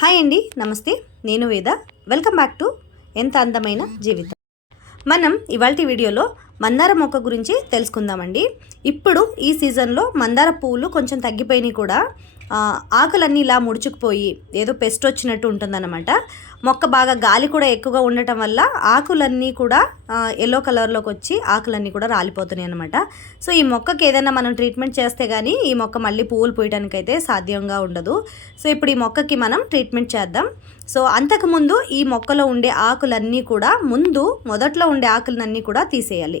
Hi అండి నమస్తే. నేను వేద. వెల్కమ్ బ్యాక్ టు ఎంత అందమైన జీవితం. మనం ఇవాళ వీడియోలో మందార మొక్క గురించి తెలుసుకుందామండి. ఇప్పుడు ఈ సీజన్లో మందార పువ్వులు కొంచెం తగ్గిపోయినాయి కూడా. ఆకులన్నీ ఇలా ముడుచుకుపోయి ఏదో పెస్ట్ వచ్చినట్టు ఉంటుందన్నమాట. మొక్క బాగా గాలి కూడా ఎక్కువగా ఉండటం వల్ల ఆకులన్నీ కూడా ఎల్లో కలర్లోకి వచ్చి ఆకులన్నీ కూడా రాలిపోతున్నాయి అనమాట సో ఈ మొక్కకి ఏదైనా మనం ట్రీట్మెంట్ చేస్తే కానీ ఈ మొక్క మళ్ళీ పువ్వులు పూయడానికైతే అయితే సాధ్యంగా ఉండదు. సో ఇప్పుడు ఈ మొక్కకి మనం ట్రీట్మెంట్ చేద్దాం. సో అంతకుముందు ఈ మొక్కలో ఉండే ఆకులన్నీ కూడా ముందు మొదట్లో ఉండే ఆకులన్నీ కూడా తీసేయాలి.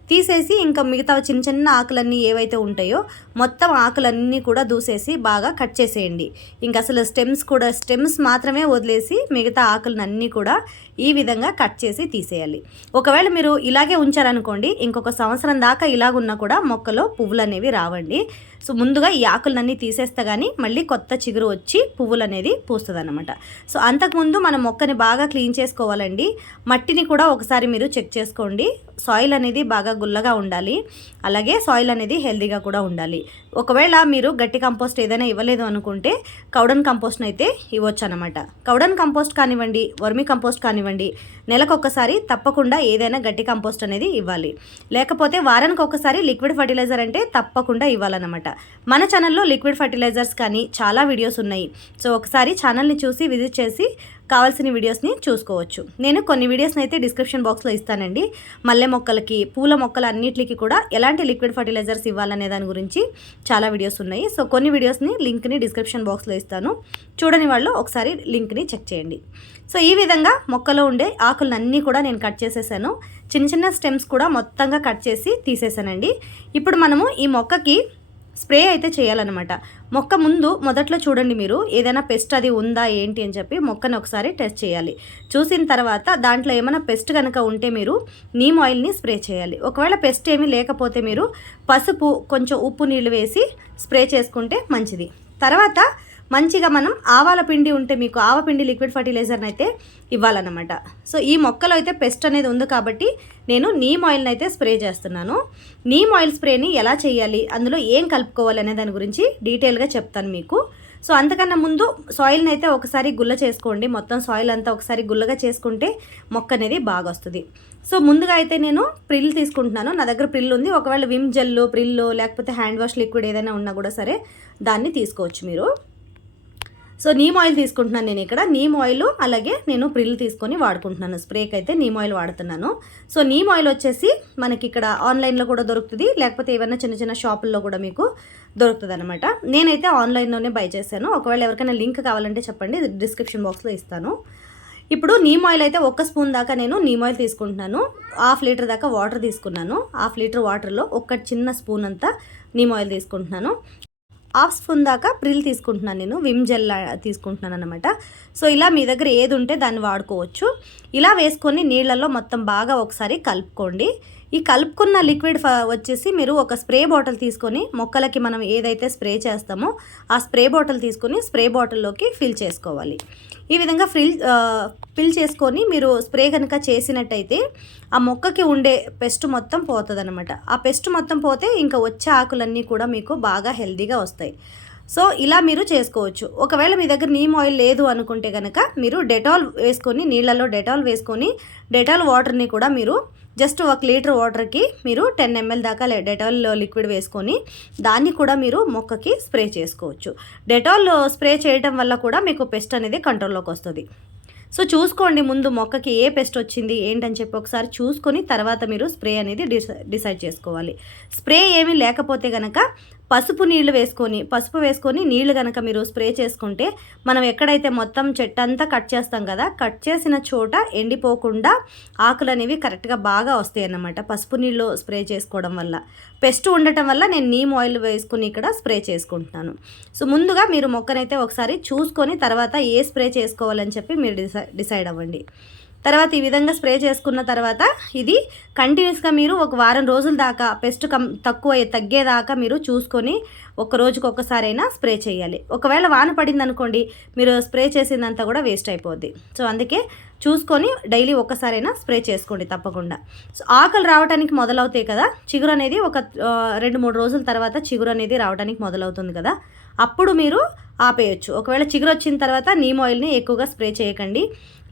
తీసేసి ఇంకా మిగతా చిన్న చిన్న ఆకులన్నీ ఏవైతే ఉంటాయో మొత్తం ఆకులన్నీ కూడా దూసేసి బాగా కట్ చేసేయండి. ఇంకా అసలు స్టెమ్స్ కూడా స్టెమ్స్ మాత్రమే వదిలేసి మిగతా ఆకులన్నీ కూడా ఈ విధంగా కట్ చేసి తీసేయాలి. ఒకవేళ మీరు ఇలాగే ఉంచారనుకోండి ఇంకొక సంవత్సరం దాకా ఇలాగున్నా కూడా మొక్కలో పువ్వులు అనేవి రావండి. సో ముందుగా ఈ ఆకులన్నీ తీసేస్తే కానీ మళ్ళీ కొత్త చిగురు వచ్చి పువ్వులు అనేది పూస్తుంది అనమాట సో అంతకుముందు మన మొక్కని బాగా క్లీన్ చేసుకోవాలండి. మట్టిని కూడా ఒకసారి మీరు చెక్ చేసుకోండి. సాయిల్ అనేది బాగా గుల్లగా ఉండాలి. అలాగే సాయిల్ అనేది హెల్తీగా కూడా ఉండాలి. ఒకవేళ మీరు గట్టి కంపోస్ట్ ఏదైనా ఇవ్వలేదు అనుకుంటే కౌడన్ కంపోస్ట్ని అయితే ఇవ్వచ్చు అనమాట కౌడన్ కంపోస్ట్ కానివ్వండి వర్మి కంపోస్ట్ కానివ్వండి నెలకొకసారి తప్పకుండా ఏదైనా గట్టి కంపోస్ట్ అనేది ఇవ్వాలి. లేకపోతే వారానికి ఒకసారి లిక్విడ్ ఫర్టిలైజర్ అంటే తప్పకుండా ఇవ్వాలన్నమాట. మన ఛానల్లో లిక్విడ్ ఫర్టిలైజర్స్ కానీ చాలా వీడియోస్ ఉన్నాయి. సో ఒకసారి ఛానల్ని చూసి విజిట్ చేసి కావాల్సిన వీడియోస్ని చూసుకోవచ్చు. నేను కొన్ని వీడియోస్ని అయితే డిస్క్రిప్షన్ బాక్స్లో ఇస్తానండి. మల్లె మొక్కలకి పూల మొక్కల అన్నిటికీ కూడా ఎలాంటి లిక్విడ్ ఫర్టిలైజర్స్ ఇవ్వాలనే దాని గురించి చాలా వీడియోస్ ఉన్నాయి. సో కొన్ని వీడియోస్ని లింక్ని డిస్క్రిప్షన్ బాక్స్లో ఇస్తాను. చూడని వాళ్ళు ఒకసారి లింక్ని చెక్ చేయండి. సో ఈ విధంగా మొక్కలో ఉండే ఆకులన్నీ కూడా నేను కట్ చేసేసాను. చిన్న చిన్న స్టెమ్స్ కూడా మొత్తంగా కట్ చేసి తీసేసానండి. ఇప్పుడు మనము ఈ మొక్కకి స్ప్రే అయితే చేయాలన్నమాట. మొక్క ముందు మొదట్లో చూడండి మీరు ఏదైనా పెస్ట్ అది ఉందా ఏంటి అని చెప్పి మొక్కను ఒకసారి టెస్ట్ చేయాలి. చూసిన తర్వాత దాంట్లో ఏమైనా పెస్ట్ కనుక ఉంటే మీరు నీమ్ ఆయిల్ని స్ప్రే చేయాలి. ఒకవేళ పెస్ట్ ఏమీ లేకపోతే మీరు పసుపు కొంచెం ఉప్పు నీళ్ళు వేసి స్ప్రే చేసుకుంటే మంచిది. తర్వాత మంచిగా మనం ఆవాల పిండి ఉంటే మీకు ఆవపిండి లిక్విడ్ ఫర్టిలైజర్ని అయితే ఇవ్వాలన్నమాట. సో ఈ మొక్కలో అయితే పెస్ట్ అనేది ఉంది కాబట్టి నేను నీమ్ ఆయిల్ని అయితే స్ప్రే చేస్తున్నాను. నీమ్ ఆయిల్ స్ప్రేని ఎలా చేయాలి? అందులో ఏం కలుపుకోవాలి అనే దాని గురించి డీటెయిల్గా చెప్తాను మీకు. సో అంతకన్నా ముందు సాయిల్ని అయితే ఒకసారి గుల్ల చేసుకోండి. మొత్తం సాయిల్ అంతా ఒకసారి గుల్లగా చేసుకుంటే మొక్క అనేది బాగా వస్తుంది. సో ముందుగా అయితే నేను ప్రిల్ తీసుకుంటున్నాను. నా దగ్గర ప్రిల్ ఉంది. ఒకవేళ విమ్ జెల్ ప్రిల్లు లేకపోతే హ్యాండ్ వాష్ లిక్విడ్ ఏదైనా ఉన్నా కూడా సరే దాన్ని తీసుకోవచ్చు మీరు. సో నీమ్ ఆయిల్ తీసుకుంటున్నాను నేను ఇక్కడ. నీమ్ ఆయిల్ అలాగే నేను ప్రిల్ తీసుకొని వాడుకుంటున్నాను. స్ప్రేకి అయితే నీమ్ ఆయిల్ వాడుతున్నాను. సో నీమ్ ఆయిల్ వచ్చేసి మనకి ఇక్కడ ఆన్లైన్లో కూడా దొరుకుతుంది. లేకపోతే ఏమైనా చిన్న చిన్న షాపుల్లో కూడా మీకు దొరుకుతుంది అనమాట నేనైతే ఆన్లైన్లోనే బై చేశాను. ఒకవేళ ఎవరికైనా లింక్ కావాలంటే చెప్పండి. డిస్క్రిప్షన్ బాక్స్లో ఇస్తాను. ఇప్పుడు నీమ్ ఆయిల్ అయితే ఒక్క స్పూన్ దాకా నేను నీమ్ ఆయిల్ తీసుకుంటున్నాను. హాఫ్ లీటర్ దాకా వాటర్ తీసుకున్నాను. హాఫ్ లీటర్ వాటర్లో ఒక చిన్న స్పూన్ అంతా నీమ్ ఆయిల్ తీసుకుంటున్నాను. హాఫ్ స్పూన్ దాకా ప్రిల్ తీసుకుంటున్నాను నేను విమ్ జెల్ తీసుకుంటున్నాను అనమాట సో ఇలా మీ దగ్గర ఏది ఉంటే దాన్ని వాడుకోవచ్చు. ఇలా వేసుకొని నీళ్ళల్లో మొత్తం బాగా ఒకసారి కలుపుకోండి. ఈ కలుపుకున్న లిక్విడ్ ఫ- వచ్చేసి మీరు ఒక స్ప్రే బాటిల్ తీసుకొని మొక్కలకి మనం ఏదైతే స్ప్రే చేస్తామో ఆ స్ప్రే బాటిల్ తీసుకొని స్ప్రే బాటిల్లోకి ఫిల్ చేసుకోవాలి. ఈ విధంగా ఫిల్ ఫిల్ చేసుకొని మీరు స్ప్రే కనుక చేసినట్టయితే ఆ మొక్కకి ఉండే పెస్ట్ మొత్తం పోతుంది ఆ పెస్ట్ మొత్తం పోతే ఇంకా వచ్చే ఆకులన్నీ కూడా మీకు బాగా హెల్దీగా వస్తాయి. సో ఇలా మీరు చేసుకోవచ్చు. ఒకవేళ మీ దగ్గర నీమ్ ఆయిల్ లేదు అనుకుంటే కనుక మీరు డెటాల్ వేసుకొని నీళ్ళలో డెటాల్ వేసుకొని డెటాల్ వాటర్ని కూడా మీరు జస్ట్ ఒక లీటర్ వాటర్కి మీరు టెన్ ఎంఎల్ దాకా లే- డెటాల్ లిక్విడ్ వేసుకొని దాన్ని కూడా మీరు మొక్కకి స్ప్రే చేసుకోవచ్చు. డెటాల్ స్ప్రే చేయడం వల్ల కూడా మీకు పెస్ట్ అనేది కంట్రోల్లోకి వస్తుంది. సో చూసుకోండి ముందు మొక్కకి ఏ పెస్ట్ వచ్చింది ఏంటని చెప్పి ఒకసారి చూసుకొని తర్వాత మీరు స్ప్రే అనేది డిసై డిసైడ్ చేసుకోవాలి. స్ప్రే ఏమీ లేకపోతే కనుక పసుపు నీళ్ళు వేసుకొని పసుపు వేసుకొని నీళ్ళు కనుక మీరు స్ప్రే చేసుకుంటే మనం ఎక్కడైతే మొత్తం చెట్టు అంతా కట్ చేస్తాం కదా కట్ చేసిన చోట ఎండిపోకుండా ఆకులు అనేవి కరెక్ట్గా బాగా వస్తాయి అన్నమాట పసుపు నీళ్ళు స్ప్రే చేసుకోవడం వల్ల. పెస్ట్ ఉండటం వల్ల నేను నీమ్ ఆయిల్ వేసుకుని ఇక్కడ స్ప్రే చేసుకుంటున్నాను. సో ముందుగా మీరు మొక్కనైతే ఒకసారి చూసుకొని తర్వాత ఏ స్ప్రే చేసుకోవాలని చెప్పి మీరు డిసై డిసైడ్ అవ్వండి. తర్వాత ఈ విధంగా స్ప్రే చేసుకున్న తర్వాత ఇది కంటిన్యూస్గా మీరు ఒక వారం రోజుల దాకా పెస్ట్ కం తక్కువ తగ్గేదాకా మీరు చూసుకొని ఒక రోజుకి ఒక్కసారైనా స్ప్రే చేయాలి. ఒకవేళ వాన పడింది అనుకోండి మీరు స్ప్రే చేసిందంతా కూడా వేస్ట్ అయిపోద్ది. సో అందుకే చూసుకొని డైలీ ఒక్కసారైనా స్ప్రే చేసుకోండి తప్పకుండా. సో ఆకలి రావడానికి మొదలవుతాయి కదా చిగురు అనేది ఒక రెండు మూడు రోజుల తర్వాత చిగురు అనేది రావడానికి మొదలవుతుంది కదా అప్పుడు మీరు ఆపేయచ్చు. ఒకవేళ చిగురు వచ్చిన తర్వాత నీమ్ ఆయిల్ని ఎక్కువగా స్ప్రే చేయకండి.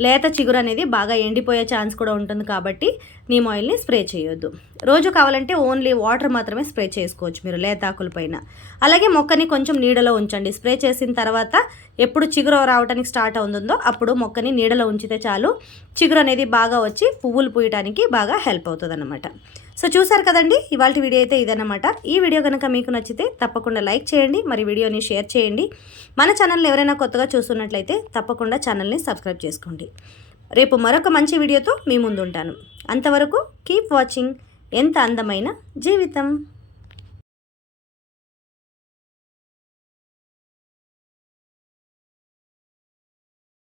లేత చిగురు అనేది బాగా ఎండిపోయే ఛాన్స్ కూడా ఉంటుంది కాబట్టి నీమ్ ఆయిల్ని స్ప్రే చేయొద్దు. రోజు కావాలంటే ఓన్లీ వాటర్ మాత్రమే స్ప్రే చేసుకోవచ్చు మీరు లేత ఆకుల పైన. అలాగే మొక్కని కొంచెం నీడలో ఉంచండి. స్ప్రే చేసిన తర్వాత ఎప్పుడు చిగురు రావడానికి స్టార్ట్ అవుతుందో అప్పుడు మొక్కని నీడలో ఉంచితే చాలు. చిగురు అనేది బాగా వచ్చి పువ్వులు పూయటానికి బాగా హెల్ప్ అవుతుంది సో చూసారు కదండి? ఇవాళ వీడియో అయితే ఇదన్నమాట. ఈ వీడియో కనుక మీకు నచ్చితే తప్పకుండా లైక్ చేయండి. మరి వీడియోని షేర్ చేయండి. మన ఛానల్ని ఎవరైనా కొత్తగా చూస్తున్నట్లయితే తప్పకుండా ఛానల్ని సబ్స్క్రైబ్ చేసుకోండి. రేపు మరొక మంచి వీడియోతో మీ ముందు ఉంటాను అంతవరకు కీప్ వాచింగ్ ఎంత అందమైన జీవితం.